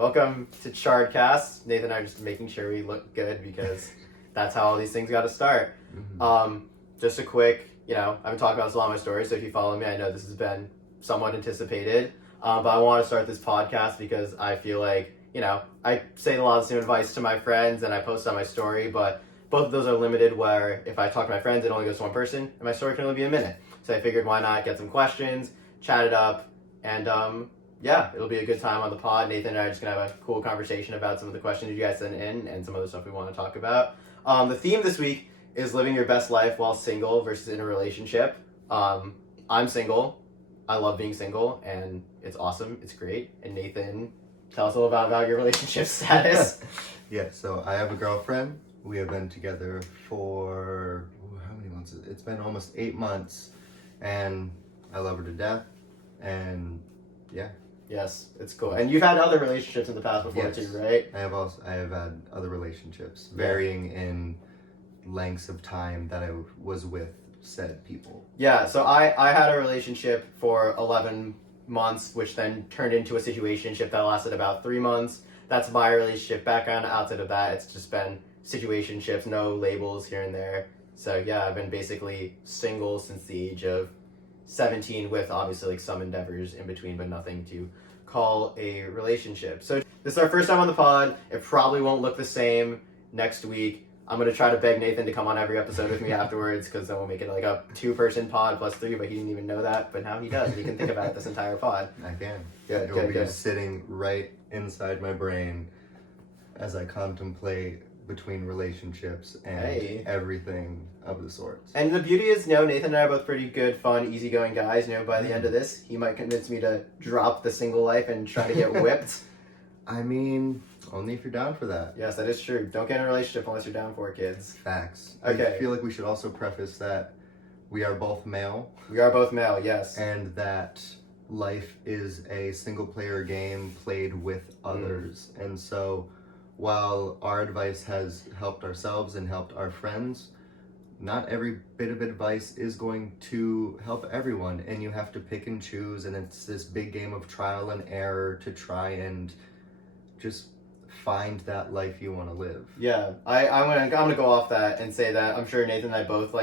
Welcome to Chardcast. Nathan and I are just making sure we look good because that's how all these things got to start. Just a quick, I've been talking about this a lot in my stories, so if you follow me, I know this has been somewhat anticipated. But I want to start this podcast because I feel like, I say a lot of the same advice to my friends and I post on my story, but both of those are limited where if I talk to my friends, it only goes to one person and my story can only be a minute. So I figured why not get some questions, chat it up, and it'll be a good time on the pod. Nathan and I are just going to have a cool conversation about some of the questions you guys sent in and some other stuff we want to talk about. The theme this week is living your best life while single versus in a relationship. I'm single. I love being single, and it's awesome. It's great. And Nathan, tell us a little about your relationship status. Yeah, so I have a girlfriend. We have been together for, how many months? It's been almost 8 months, and I love her to death, and yeah. Yes, it's cool. And you've had other relationships in the past before too, right? I have had other relationships, varying in lengths of time that I was with said people. Yeah, so I had a relationship for 11 months, which then turned into a situationship that lasted about 3 months. That's my relationship background. Outside of that, it's just been situationships, no labels here and there. So yeah, I've been basically single since the age of 17 with obviously like some endeavors in between, but nothing to call a relationship. So this is our first time on the pod. It probably won't look the same next week. I'm going to try to beg Nathan to come on every episode with me afterwards, because then we'll make it like a 2-person pod plus 3, but he didn't even know that, but now he does. He can think about it this entire pod. I can. Good, it will be sitting right inside my brain as I contemplate between relationships and everything of the sorts. And the beauty is, Nathan and I are both pretty good, fun, easygoing guys. By the end of this, he might convince me to drop the single life and try to get whipped. I mean, only if you're down for that. Yes, that is true. Don't get in a relationship unless you're down for it, kids. Facts. Okay. I feel like we should also preface that we are both male. We are both male, yes. And that life is a single-player game played with others. And so, while our advice has helped ourselves and helped our friends, not every bit of advice is going to help everyone, and you have to pick and choose, and it's this big game of trial and error to try and just find that life you want to live. Yeah, I'm gonna go off that and say that I'm sure Nathan and I both,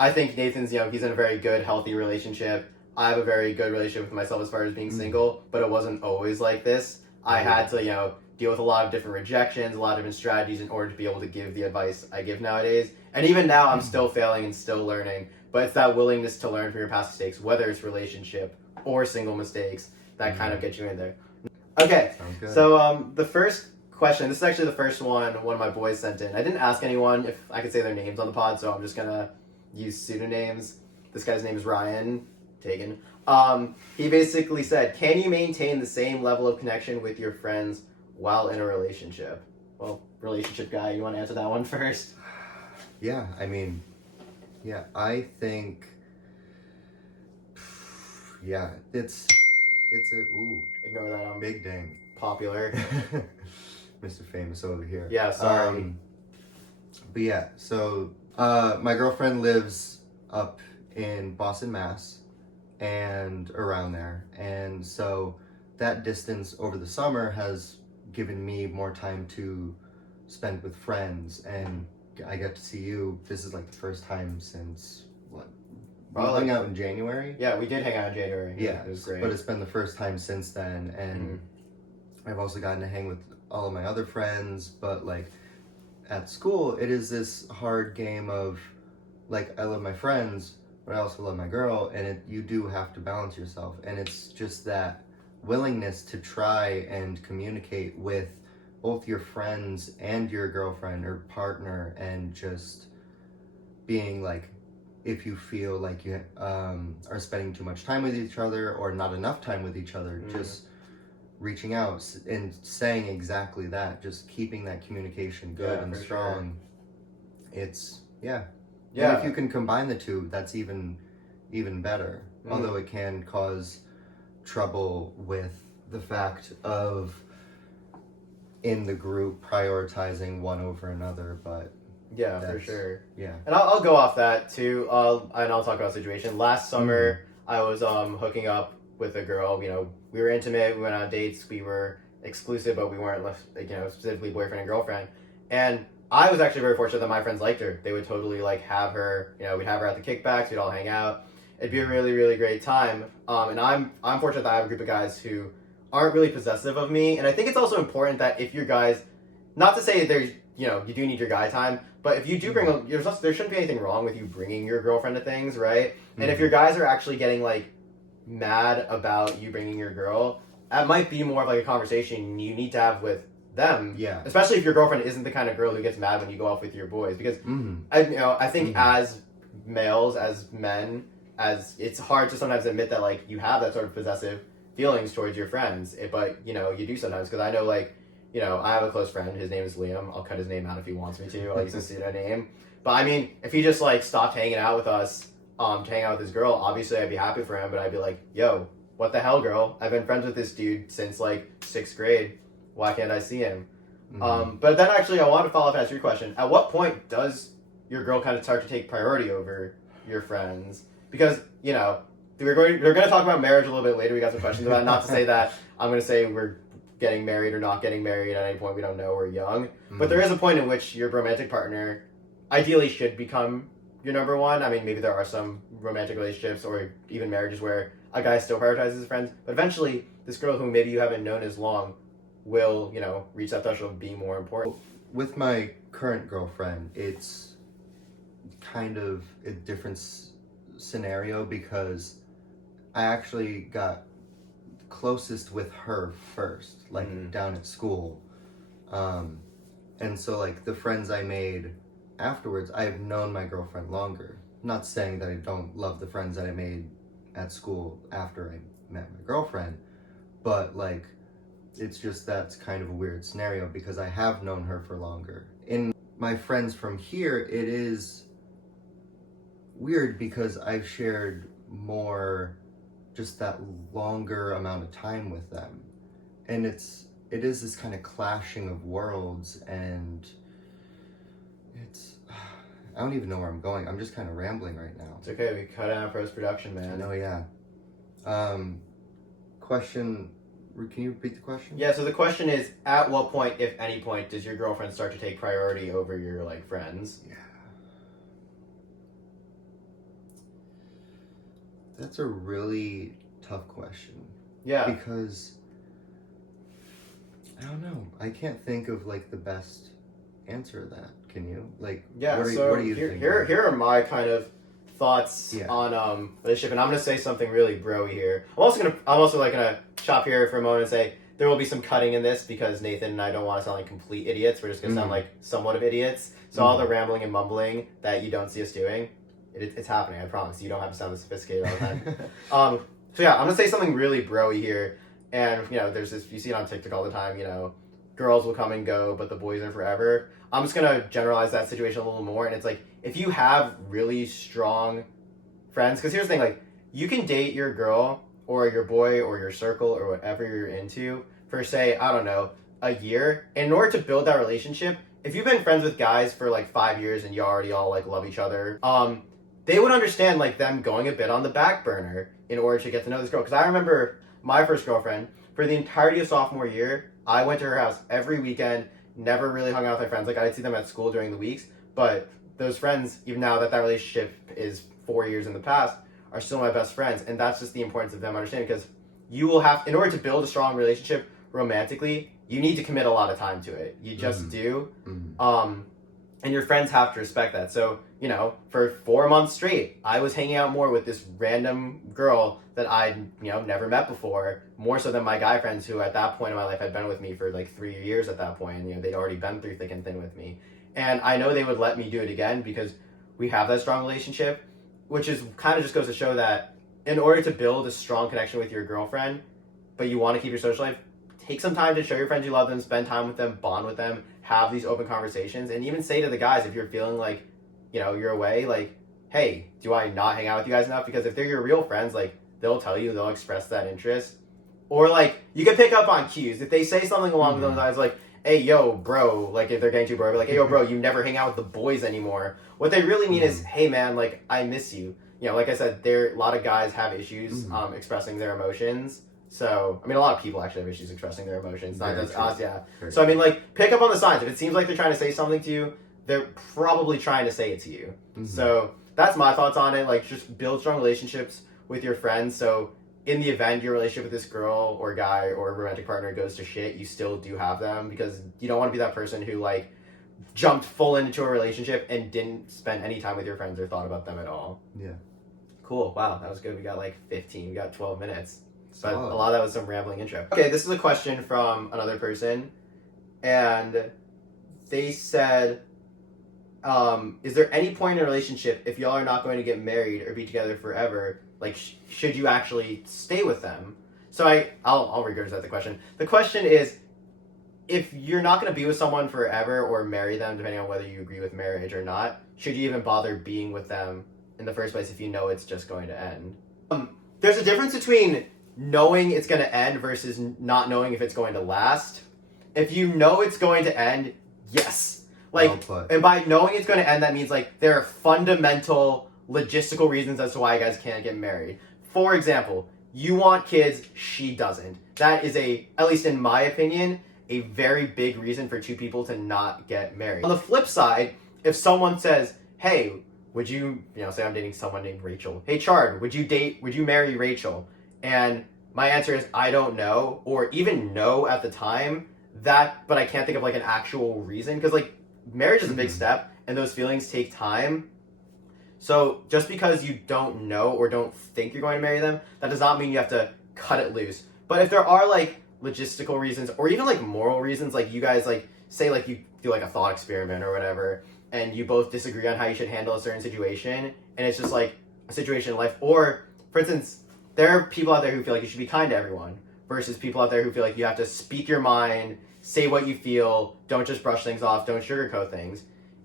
I think Nathan's, he's in a very good, healthy relationship. I have a very good relationship with myself as far as being single, but it wasn't always like this. I had to, deal with a lot of different rejections, a lot of different strategies in order to be able to give the advice I give nowadays. And even now, I'm still failing and still learning. But it's that willingness to learn from your past mistakes, whether it's relationship or single mistakes, that kind of get you in there. Okay, so the first question, this is actually the first one of my boys sent in. I didn't ask anyone if I could say their names on the pod, so I'm just going to use pseudonyms. This guy's name is Ryan Tagan. He basically said, can you maintain the same level of connection with your friends while in a relationship? Well, relationship guy, you want to answer that one first? Yeah, I think, it's a, ignore that, big dang. Popular. Mr. Famous over here. Yeah, sorry. But yeah, so, my girlfriend lives up in Boston, Mass, and around there, and so that distance over the summer has given me more time to spend with friends, and I get to see you. This is like the first time since what? We hung out in January. Yeah, we did hang out in January. Yeah, it was great. But it's been the first time since then, and I've also gotten to hang with all of my other friends. But at school, it is this hard game of I love my friends, but I also love my girl, and you do have to balance yourself, and it's just that willingness to try and communicate with both your friends and your girlfriend or partner, and just being if you feel like you are spending too much time with each other or not enough time with each other, just reaching out and saying exactly that, just keeping that communication good and strong. Sure. It's and if you can combine the two, that's even better. Although it can cause trouble with the fact of in the group prioritizing one over another, but yeah, for sure. Yeah, and I'll go off that too. And I'll talk about the situation. Last summer, I was hooking up with a girl. We were intimate. We went on dates. We were exclusive, but we weren't specifically boyfriend and girlfriend. And I was actually very fortunate that my friends liked her. They would totally like have her, we'd have her at the kickbacks, we'd all hang out. It'd be a really, really great time. And I'm fortunate that I have a group of guys who aren't really possessive of me. And I think it's also important that if your guys, not to say there's, you do need your guy time, but if you do bring, there shouldn't be anything wrong with you bringing your girlfriend to things, right? Mm-hmm. And if your guys are actually getting like mad about you bringing your girl, that might be more of like a conversation you need to have with them. Yeah. Especially if your girlfriend isn't the kind of girl who gets mad when you go off with your boys, because I think as males, as men, as it's hard to sometimes admit that like you have that sort of possessive feelings towards your friends, but you do sometimes. Because I know I have a close friend, his name is Liam. I'll cut his name out if he wants me to. I'll use his pseudonym. But I mean, if he just like stopped hanging out with us, to hang out with his girl, obviously I'd be happy for him, but I'd be like, yo, what the hell, girl? I've been friends with this dude since like 6th grade. Why can't I see him? But then actually I want to follow up and ask your question. At what point does your girl kind of start to take priority over your friends? Because, we're going to talk about marriage a little bit later. We got some questions about it. Not to say that I'm going to say we're getting married or not getting married at any point. We don't know. We're young. But there is a point in which your romantic partner ideally should become your number one. I mean, maybe there are some romantic relationships or even marriages where a guy still prioritizes his friends. But eventually, this girl who maybe you haven't known as long will, reach that threshold of being more important. With my current girlfriend, it's kind of a different scenario because I actually got closest with her first, like down at school. And so like the friends I made afterwards, I've known my girlfriend longer. Not saying that I don't love the friends that I made at school after I met my girlfriend, but like it's just that's kind of a weird scenario because I have known her for longer. In my friends from here, it is weird because I've shared more just that longer amount of time with them. And it is this kind of clashing of worlds, and I don't even know where I'm going. I'm just kind of rambling right now. It's okay, we cut out post-production, man. I know, yeah. Question, can you repeat the question? Yeah, so the question is, at what point, if any point, does your girlfriend start to take priority over your, friends? Yeah. That's a really tough question. Yeah. Because, I don't know. I can't think of, the best answer to that. Can you? Yeah, what do you think? Here are my kind of thoughts on relationship, and I'm gonna say something really bro-y here. I'm also gonna chop here for a moment and say there will be some cutting in this because Nathan and I don't want to sound like complete idiots. We're just gonna sound like somewhat of idiots. So all the rambling and mumbling that you don't see us doing, it's happening. I promise. You don't have to sound this sophisticated all the time. So yeah, I'm gonna say something really bro-y here, and there's this. You see it on TikTok all the time. Girls will come and go, but the boys are forever. I'm just gonna generalize that situation a little more, and it's like if you have really strong friends, because here's the thing, you can date your girl or your boy or your circle or whatever you're into for say, I don't know, a year. And in order to build that relationship, if you've been friends with guys for 5 years and you already all love each other, they would understand them going a bit on the back burner in order to get to know this girl. Because I remember my first girlfriend, for the entirety of sophomore year, I went to her house every weekend, never really hung out with my friends. I'd see them at school during the weeks, but those friends, even now that relationship is 4 years in the past, are still my best friends. And that's just the importance of them understanding, because you will have, in order to build a strong relationship romantically, you need to commit a lot of time to it. You just do. And your friends have to respect that. So, for 4 months straight, I was hanging out more with this random girl that I'd, never met before, more so than my guy friends who at that point in my life had been with me for 3 years at that point. And, they'd already been through thick and thin with me. And I know they would let me do it again because we have that strong relationship, which is kind of just goes to show that in order to build a strong connection with your girlfriend, but you want to keep your social life, take some time to show your friends you love them, spend time with them, bond with them, have these open conversations, and even say to the guys if you're feeling you're away, hey, do I not hang out with you guys enough? Because if they're your real friends, they'll tell you, they'll express that interest. Or you can pick up on cues. If they say something along those lines hey, yo, bro, if they're getting too bro, hey, yo, bro, you never hang out with the boys anymore. What they really mean is, hey, man, I miss you. Like I said, a lot of guys have issues expressing their emotions. So, I mean, a lot of people actually have issues expressing their emotions. Not Very just true. us, yeah. Very So, I mean, like, pick up on the signs. If it seems like they're trying to say something to you, they're probably trying to say it to you. Mhm. So, that's my thoughts on it. Like, just build strong relationships with your friends. So, in the event your relationship with this girl or guy or romantic partner goes to shit, you still do have them, because you don't want to be that person who, like, jumped full into a relationship and didn't spend any time with your friends or thought about them at all. Yeah. Cool. Wow, that was good. We got like 15. We got 12 minutes. But Solid. a lot of that was some rambling intro. Okay, this is a question from another person. And they said, is there any point in a relationship, if y'all are not going to get married or be together forever, like, should you actually stay with them? So I'll regurgitate the question. The question is, if you're not going to be with someone forever or marry them, depending on whether you agree with marriage or not, should you even bother being with them in the first place if you know it's just going to end? There's a difference between knowing it's going to end versus not knowing if it's going to last. If you know it's going to end, yes. Like, Well put. and by knowing it's going to end, that means, like, there are fundamental logistical reasons as to why you guys can't get married. For example, you want kids, she doesn't. That is at least in my opinion, a very big reason for two people to not get married. On the flip side, if someone says, hey, would you say I'm dating someone named Rachel. Hey, Chard, would you marry Rachel? And my answer is, I don't know, or even no at the time, but I can't think of, like, an actual reason, because, like, marriage is a big step, and those feelings take time. So just because you don't know or don't think you're going to marry them, that does not mean you have to cut it loose. But if there are, like, logistical reasons, or even, like, moral reasons, like, you guys, like, say, like, you do, like, a thought experiment or whatever, and you both disagree on how you should handle a certain situation, and it's just, like, a situation in life. Or, for instance, there are people out there who feel like you should be kind to everyone, versus people out there who feel like you have to speak your mind, say what you feel, don't just brush things off, don't sugarcoat things.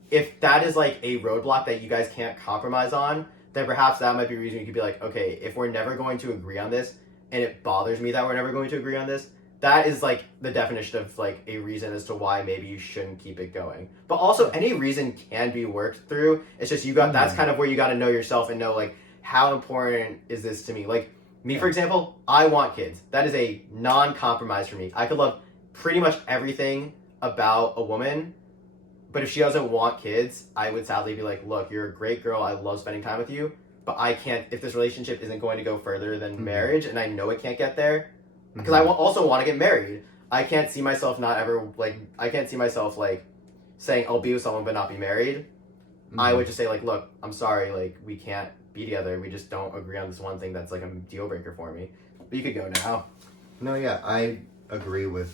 If that is, like, a roadblock that you guys can't compromise on, then perhaps that might be a reason you could be like, okay, if we're never going to agree on this, and it bothers me that we're never going to agree on this, that is, like, the definition of, like, a reason as to why maybe you shouldn't keep it going. But also, any reason can be worked through. It's just that's kind of where you got to know yourself and know, like, how important is this to me? Like, me, for example, I want kids. That is a non-compromise for me. I could love pretty much everything about a woman, but if she doesn't want kids, I would sadly be like, look, you're a great girl. I love spending time with you, but I can't, if this relationship isn't going to go further than marriage, and I know it can't get there, because I also want to get married. I can't see myself saying I'll be with someone but not be married. I would just say, like, look, I'm sorry, like, we can't be together. We just don't agree on this one thing that's, like, a deal breaker for me. But you could go now. No, yeah, I agree with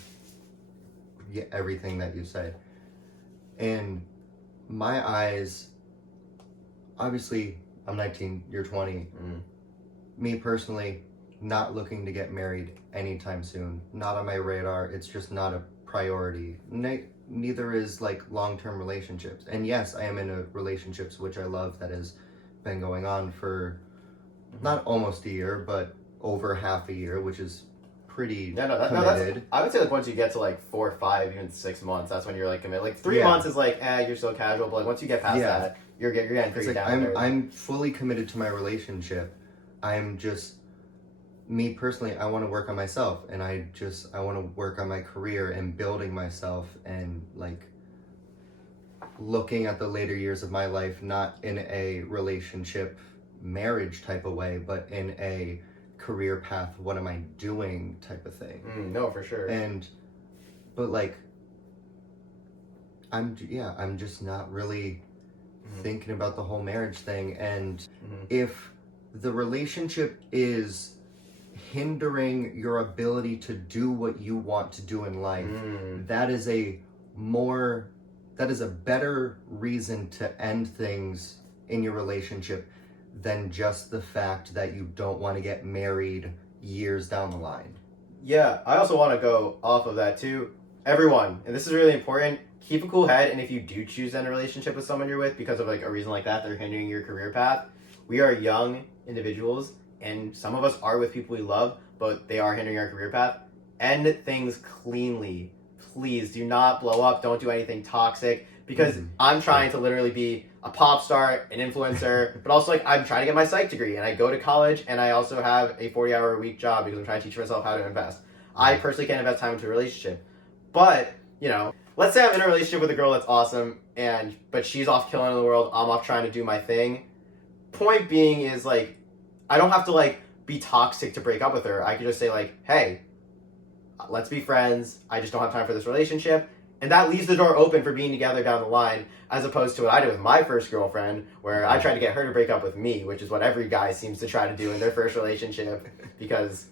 everything that you said. In my eyes, obviously, I'm 19, you're 20. Me personally, not looking to get married anytime soon. Not on my radar. It's just not a priority. Neither is, like, long-term relationships. And yes, I am in a relationships which I love that has been going on for not almost a year, but over half a year, which is pretty committed. I would say, like, once you get to, like, 4 or 5, even 6 months, that's when you're, like, committed. Like, 3 months is like, you're still casual, but, like, once you get past that, you're getting pretty down. I'm fully committed to my relationship. I'm just, me personally, I want to work on myself, and I want to work on my career and building myself, and, like, looking at the later years of my life, not in a relationship marriage type of way, but in a career path, what am I doing type of thing. No, for sure. But, like, I'm just not really thinking about the whole marriage thing. And if the relationship is hindering your ability to do what you want to do in life, that is a better reason to end things in your relationship than just the fact that you don't want to get married years down the line. Yeah, I also want to go off of that too. Everyone, and this is really important, keep a cool head, and if you do choose to end a relationship with someone you're with because of, like, a reason like that, they're hindering your career path, we are young individuals, and some of us are with people we love, but they are hindering our career path. End things cleanly. Please do not blow up. Don't do anything toxic. because I'm trying to literally be a pop star, an influencer, but also like I'm trying to get my psych degree, and I go to college, and I also have a 40-hour-a-week job because I'm trying to teach myself how to invest. I personally can't invest time into a relationship, but let's say I'm in a relationship with a girl that's awesome, but she's off killing in the world, I'm off trying to do my thing. Point being is like, I don't have to like be toxic to break up with her. I could just say like, hey, let's be friends. I just don't have time for this relationship. And that leaves the door open for being together down the line, as opposed to what I did with my first girlfriend, where I tried to get her to break up with me, which is what every guy seems to try to do in their first relationship, because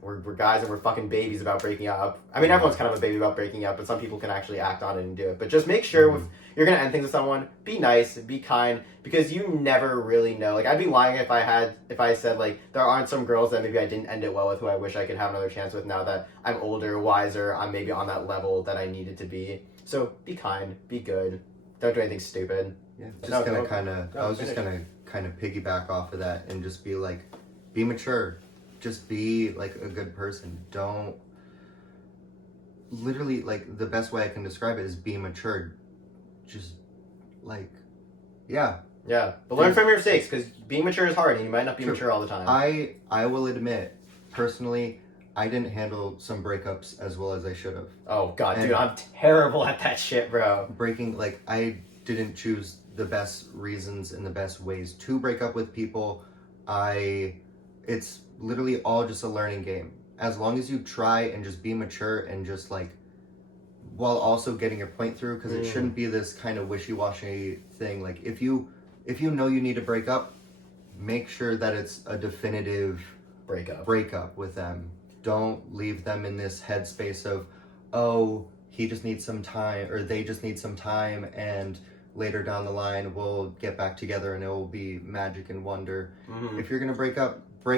we're guys and we're fucking babies about breaking up. I mean, everyone's kind of a baby about breaking up, but some people can actually act on it and do it. But just make sure if you're going to end things with someone, be nice, be kind, because you never really know. Like, I'd be lying if I said, like, there aren't some girls that maybe I didn't end it well with who I wish I could have another chance with now that I'm older, wiser, I'm maybe on that level that I needed to be. So be kind, be good, don't do anything stupid. Yeah, I was just gonna kind of piggyback off of that and just be like, be mature. Just be like a good person. Don't literally, like, the best way I can describe it is be mature. Just like, yeah, but learn from your mistakes, because being mature is hard and you might not be mature all the time. I will admit, personally, I didn't handle some breakups as well as I should have. Oh god, dude, I'm terrible at that shit, bro. I didn't choose the best reasons and the best ways to break up with people. It's literally all just a learning game. As long as you try and just be mature and just like, while also getting your point through, because it shouldn't be this kind of wishy-washy thing. Like, if you know you need to break up, make sure that it's a definitive breakup with them. Don't leave them in this headspace of, oh, he just needs some time, or they just need some time, and later down the line we'll get back together and it will be magic and wonder. If you're gonna break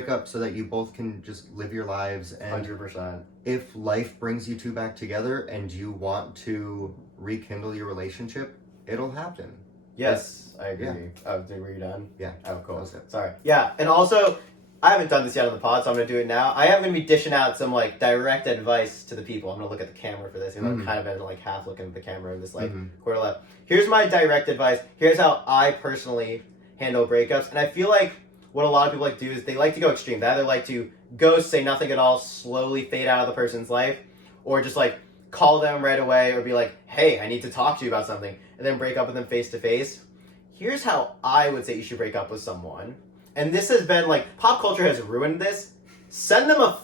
up so that you both can just live your lives. And 100%. If life brings you two back together and you want to rekindle your relationship, it'll happen. Yes, I agree. Yeah. Were you done? Yeah. Oh, cool. Sorry. Yeah, and also, I haven't done this yet on the pod, so I'm going to do it now. I am going to be dishing out some, like, direct advice to the people. I'm going to look at the camera for this. I'm kind of been, like, half looking at the camera in this, like, quarter left. Here's my direct advice. Here's how I personally handle breakups. And I feel like what a lot of people like to do is they like to go extreme. They either like to ghost, say nothing at all, slowly fade out of the person's life, or just, like, call them right away or be like, hey, I need to talk to you about something, and then break up with them face to face. Here's how I would say you should break up with someone. And this has been, like, pop culture has ruined this. Send them a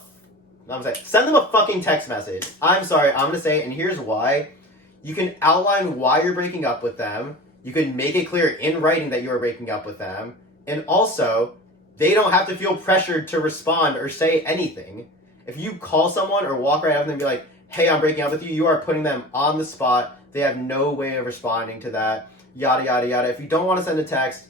fucking text message. I'm sorry, I'm going to say it, and here's why. You can outline why you're breaking up with them. You can make it clear in writing that you are breaking up with them. And also, they don't have to feel pressured to respond or say anything. If you call someone or walk right up to them and be like, hey, I'm breaking up with you, you are putting them on the spot. They have no way of responding to that. Yada, yada, yada. If you don't want to send a text,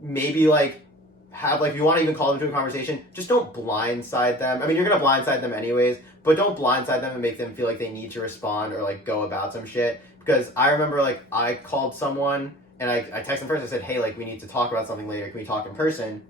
maybe, like, if you want to even call them to a conversation, just don't blindside them. I mean, you're going to blindside them anyways, but don't blindside them and make them feel like they need to respond or, like, go about some shit. Because I remember, like, I called someone and I texted them first. I said, hey, like, we need to talk about something later. Can we talk in person?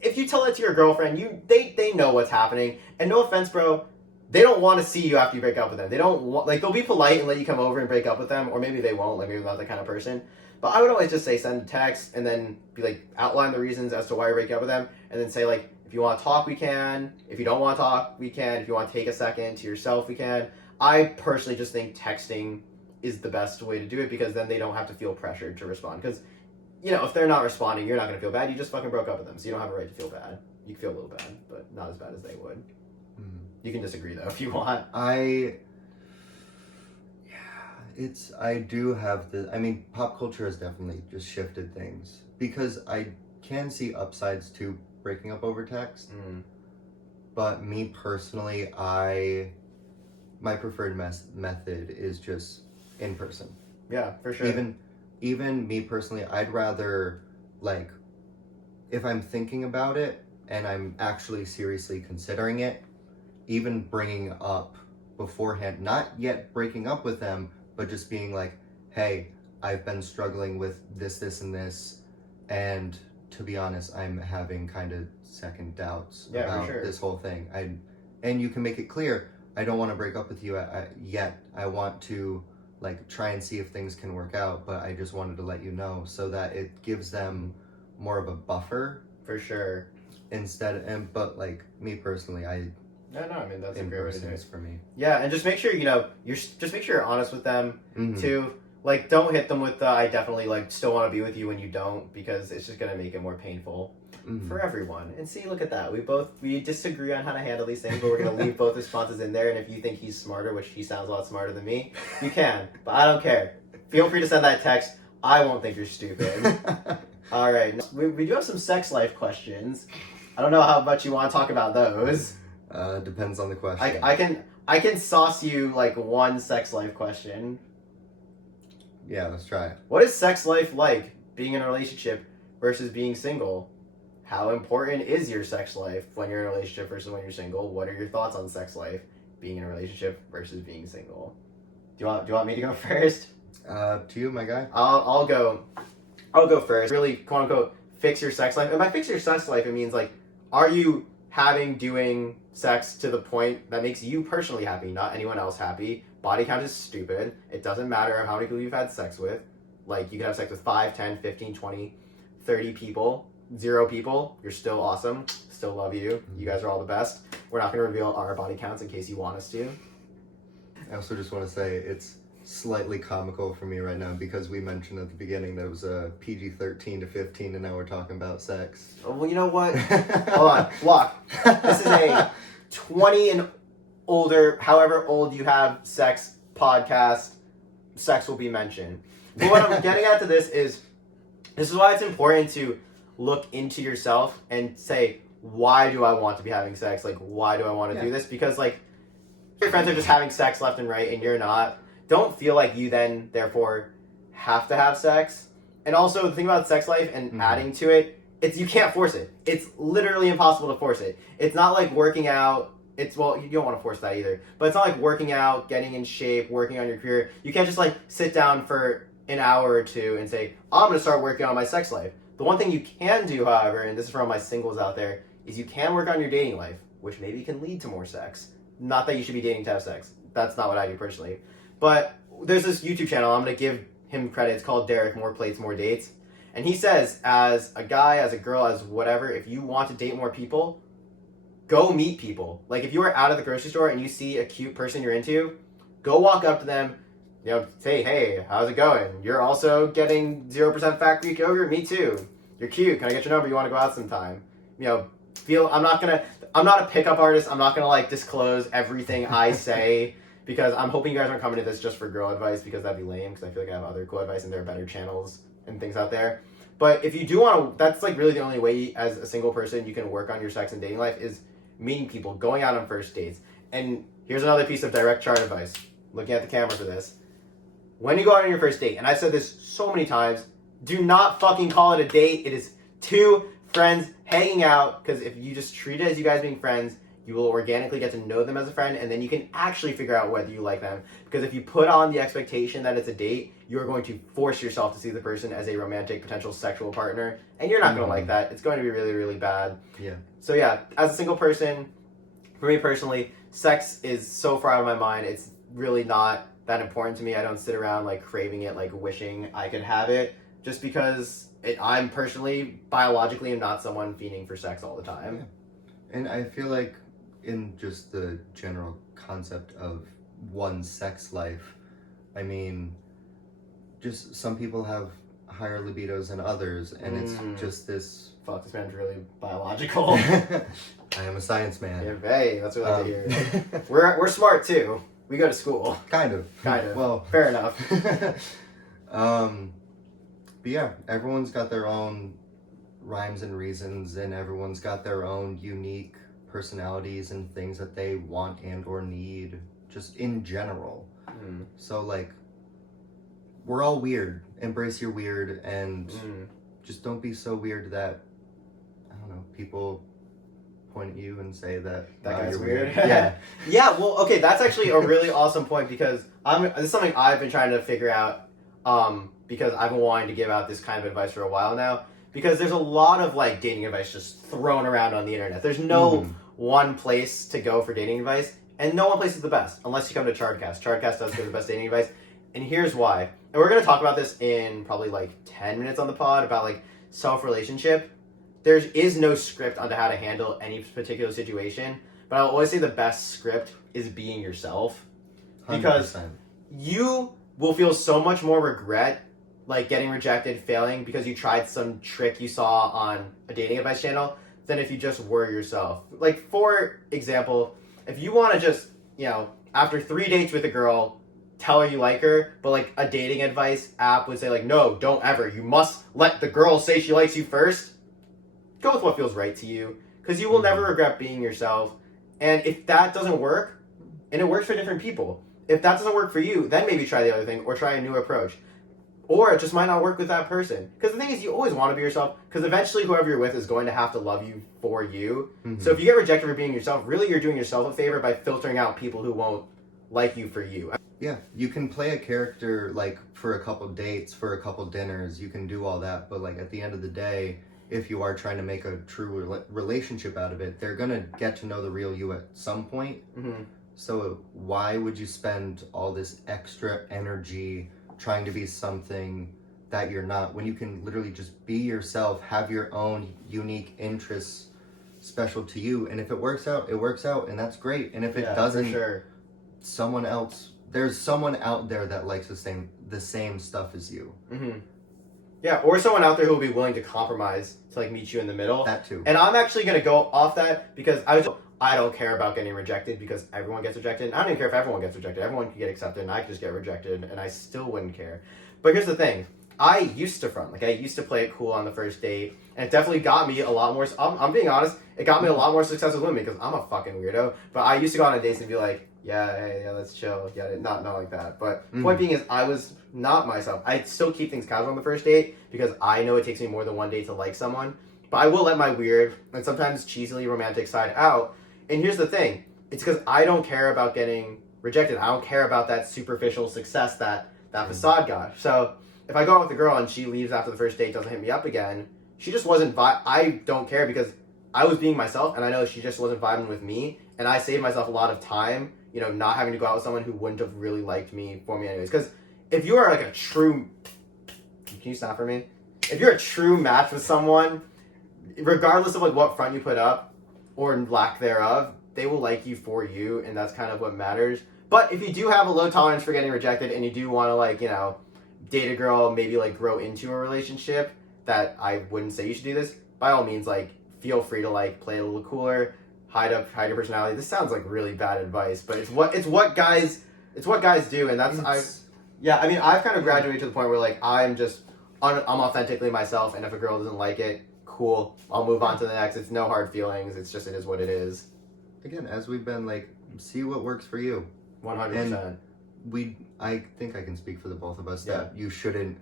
If you tell that to your girlfriend, they know what's happening. And no offense, bro, they don't want to see you after you break up with them. They don't want, like, they'll be polite and let you come over and break up with them, or maybe they won't. Like, maybe they're not that kind of person. But I would always just say send a text and then be like, outline the reasons as to why you're breaking up with them, and then say, like, if you want to talk, we can. If you don't want to talk, we can. If you want to take a second to yourself, we can. I personally just think texting is the best way to do it, because then they don't have to feel pressured to respond. Because, if they're not responding, you're not going to feel bad. You just fucking broke up with them, so you don't have a right to feel bad. You can feel a little bad, but not as bad as they would. You can disagree, though, if you want. I do have pop culture has definitely just shifted things, because I can see upsides to breaking up over text. But me personally, my preferred method is just in person. Yeah, for sure. Even me personally, I'd rather, like, if I'm thinking about it and I'm actually seriously considering it, even bringing up beforehand, not yet breaking up with them, but just being like, hey, I've been struggling with this, and this, and to be honest, I'm having kind of second doubts about this whole thing. And you can make it clear, I don't want to break up with you yet. I want to like try and see if things can work out, but I just wanted to let you know so that it gives them more of a buffer. For sure. But like me personally, I mean that's a great way to do it for me. Yeah, and just make sure you're honest with them too. Like, don't hit them with the I definitely like still want to be with you when you don't, because it's just gonna make it more painful for everyone. And see, look at that. We disagree on how to handle these things, but we're gonna leave both responses in there. And if you think he's smarter, which he sounds a lot smarter than me, you can. But I don't care. Feel free to send that text. I won't think you're stupid. All right, we do have some sex life questions. I don't know how much you want to talk about those. Depends on the question. I can sauce you like one sex life question. Yeah, let's try it. What is sex life like being in a relationship versus being single? How important is your sex life when you're in a relationship versus when you're single? What are your thoughts on sex life being in a relationship versus being single? Do you want me to go first? To you, my guy. I'll go first. Really, quote unquote, fix your sex life. And by fix your sex life, it means like, are you doing sex to the point that makes you personally happy, not anyone else happy? Body count is stupid. It doesn't matter how many people you've had sex with. Like, you can have sex with 5, 10, 15, 20, 30 people, 0 people. You're still awesome. Still love you. You guys are all the best. We're not going to reveal our body counts in case you want us to. I also just want to say it's slightly comical for me right now because we mentioned at the beginning that it was a PG-13 to 15 and now we're talking about sex. Oh, well, you know what? Hold on. Block. This is a 20 and older, however old you have sex podcast. Sex will be mentioned. But what I'm getting at to this is why it's important to look into yourself and say, why do I want to be having sex? Like, why do I want to do this? Because, like, your friends are just having sex left and right and you're not. Don't feel like you then, therefore, have to have sex. And also, the thing about sex life and adding to it, you can't force it. It's literally impossible to force it. It's not like working out. You don't want to force that either. But it's not like working out, getting in shape, working on your career. You can't just, like, sit down for an hour or two and say, I'm going to start working on my sex life. The one thing you can do, however, and this is for all my singles out there, is you can work on your dating life, which maybe can lead to more sex. Not that you should be dating to have sex. That's not what I do personally. But there's this YouTube channel, I'm going to give him credit, it's called Derek, More Plates, More Dates. And he says, as a guy, as a girl, as whatever, if you want to date more people, go meet people. Like, if you are out of the grocery store and you see a cute person you're into, go walk up to them, say, hey, how's it going? You're also getting 0% fat Greek yogurt? Me too. You're cute. Can I get your number? You want to go out sometime? I'm not a pickup artist. I'm not going to, like, disclose everything I say because I'm hoping you guys aren't coming to this just for girl advice because that'd be lame because I feel like I have other cool advice and there are better channels and things out there. But if you do want to, that's, like, really the only way as a single person you can work on your sex and dating life is meeting people, going out on first dates. And here's another piece of direct chart advice. Looking at the camera for this. When you go out on your first date, and I've said this so many times, do not fucking call it a date. It is 2 friends hanging out, because if you just treat it as you guys being friends, you will organically get to know them as a friend, and then you can actually figure out whether you like them. Because if you put on the expectation that it's a date, you're going to force yourself to see the person as a romantic, potential sexual partner, and you're not going to like that. It's going to be really, really bad. Yeah. So yeah, as a single person, for me personally, sex is so far out of my mind. It's really not that important to me. I don't sit around like craving it, like wishing I could have it, just because I'm personally, biologically, am not someone fiending for sex all the time. Yeah. And I feel like in just the general concept of one's sex life, I mean, just some people have higher libidos than others, and it's just this... Fuck, this man's really biological. I am a science man. Yeah, hey, that's what I like to hear. We're smart too. We go to school. Kind of. Well, fair enough. But yeah, everyone's got their own rhymes and reasons, and everyone's got their own unique personalities and things that they want and or need, just in general. So, like, we're all weird. Embrace your weird, and just don't be so weird that, I don't know, people point at you and say that guy's you're weird. Yeah. Yeah, well, okay, that's actually a really awesome point because this is something I've been trying to figure out because I've been wanting to give out this kind of advice for a while now, because there's a lot of like dating advice just thrown around on the internet. There's no one place to go for dating advice, and no one place is the best unless you come to Chardcast. Chardcast does give the best dating advice. And here's why. And we're going to talk about this in probably like 10 minutes on the pod about like self-relationship. There is no script on how to handle any particular situation, but I'll always say the best script is being yourself. Because 100%. you will feel so much more regret like getting rejected, failing because you tried some trick you saw on a dating advice channel than if you just were yourself. Like, for example, if you want to just, you know, after 3 dates with a girl, tell her you like her, but like a dating advice app would say like, no, don't ever. You must let the girl say she likes you first. Go with what feels right to you, because you will never regret being yourself. And if that doesn't work, and it works for different people, if that doesn't work for you, then maybe try the other thing or try a new approach. Or it just might not work with that person. Because the thing is, you always want to be yourself, because eventually whoever you're with is going to have to love you for you. So if you get rejected for being yourself, really you're doing yourself a favor by filtering out people who won't like you for you. Yeah, you can play a character like for a couple dates, for a couple dinners, you can do all that, but like at the end of the day, if you are trying to make a true relationship out of it, they're gonna get to know the real you at some point. So why would you spend all this extra energy trying to be something that you're not, when you can literally just be yourself, have your own unique interests special to you, and if it works out, it works out, and that's great. And if it doesn't, someone else, there's someone out there that likes the same stuff as you. Yeah, or someone out there who will be willing to compromise to like meet you in the middle. That too. And I'm actually gonna go off that because I don't care about getting rejected, because everyone gets rejected. And I don't even care if everyone gets rejected. Everyone can get accepted, and I can just get rejected, and I still wouldn't care. But here's the thing. I used to front. Like, I used to play it cool on the first date, and it definitely got me a lot more... I'm being honest. It got me a lot more success with women, because I'm a fucking weirdo. But I used to go on dates and be like, yeah, let's chill. Yeah, not like that. But point being is, I was not myself. I still keep things casual on the first date, because I know it takes me more than one date to like someone. But I will let my weird, and sometimes cheesily romantic side out. And here's the thing. It's because I don't care about getting rejected. I don't care about that superficial success that facade got. So if I go out with a girl and she leaves after the first date, doesn't hit me up again, she just wasn't I don't care, because I was being myself, and I know she just wasn't vibing with me, and I saved myself a lot of time, you know, not having to go out with someone who wouldn't have really liked me for me anyways. Because if you are like a true... Can you stop for me? If you're a true match with someone, regardless of like what front you put up, or lack thereof, they will like you for you, and that's kind of what matters. But if you do have a low tolerance for getting rejected, and you do want to, like, you know, date a girl, maybe like grow into a relationship, that I wouldn't say you should do this, by all means, like, feel free to like play a little cooler, hide your personality. This sounds like really bad advice, but it's what guys do, and that's I've kind of graduated to the point where like I'm authentically myself, and if a girl doesn't like it, cool, I'll move on to the next. It's no hard feelings. It's just, it is what it is. Again, as we've been like, see what works for you. 100%. And I think I can speak for the both of us that you shouldn't